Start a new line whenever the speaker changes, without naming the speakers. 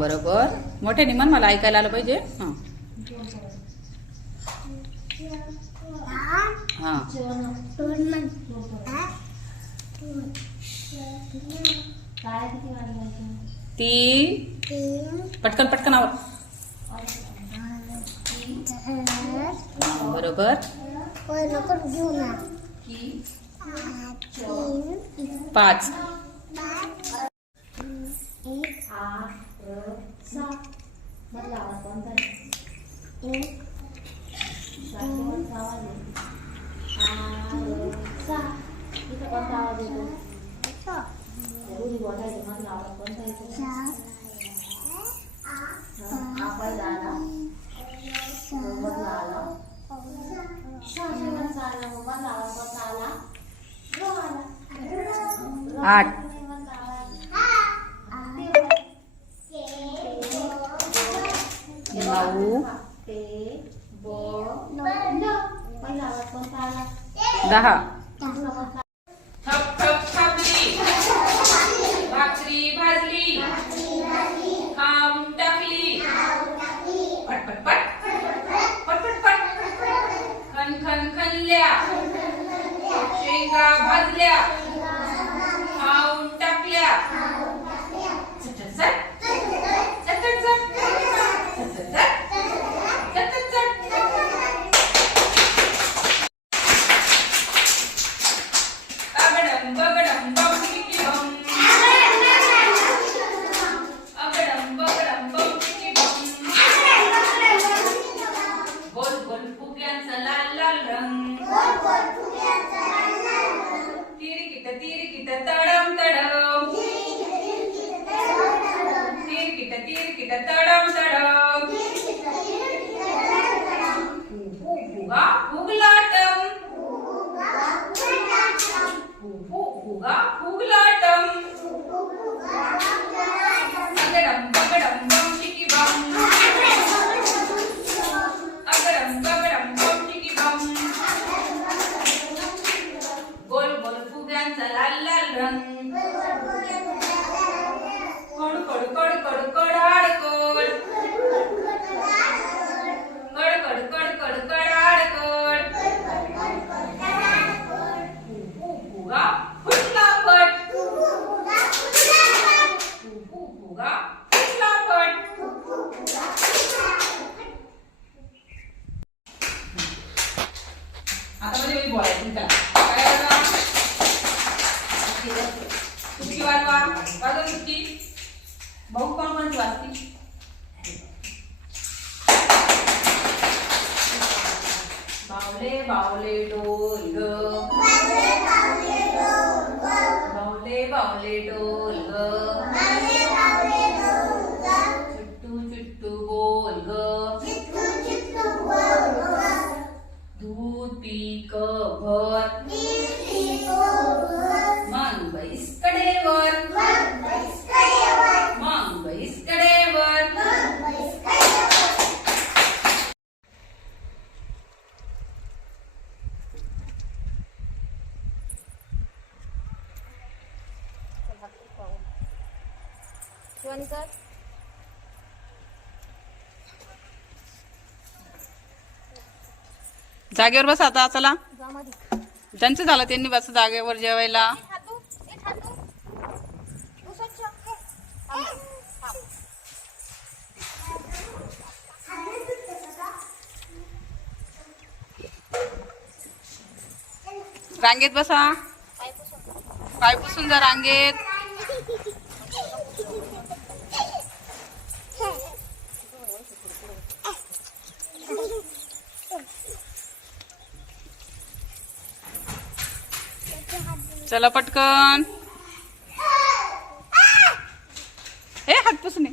बरोबर. मोठ्याने निमान मला ऐकायला आलं पाहिजे. हा. हा. तीन पटकन पटकन आवर. बरोबर. पाच.
Sa Bắt lạ là con tay Ừ Sa cho con rồi Sa Đi cho con sao gì đi bỏ tay thì mắt lạ là con tay Sa À quay ra đó Rồi bắt lạ đó Sa cho con sao là một bắt lạ là con sao đó 8
नऊ दहा शेंगा भाजल्या தீர்க்கிட்ட தடம் தடம் தீர்க்கிட்ட தீர்க்கிட்ட தடம் தடம் புகா புகழாட்டம் புகா புகழாட்டம் बावले बावले डोल जागेवर बस आता चला. त्यांचं झालं त्यांनी बस जागेवर जेवायला. रांगेत बसा. पाय पुसून जा रांगेत. चला पटकन. ए हात पुसून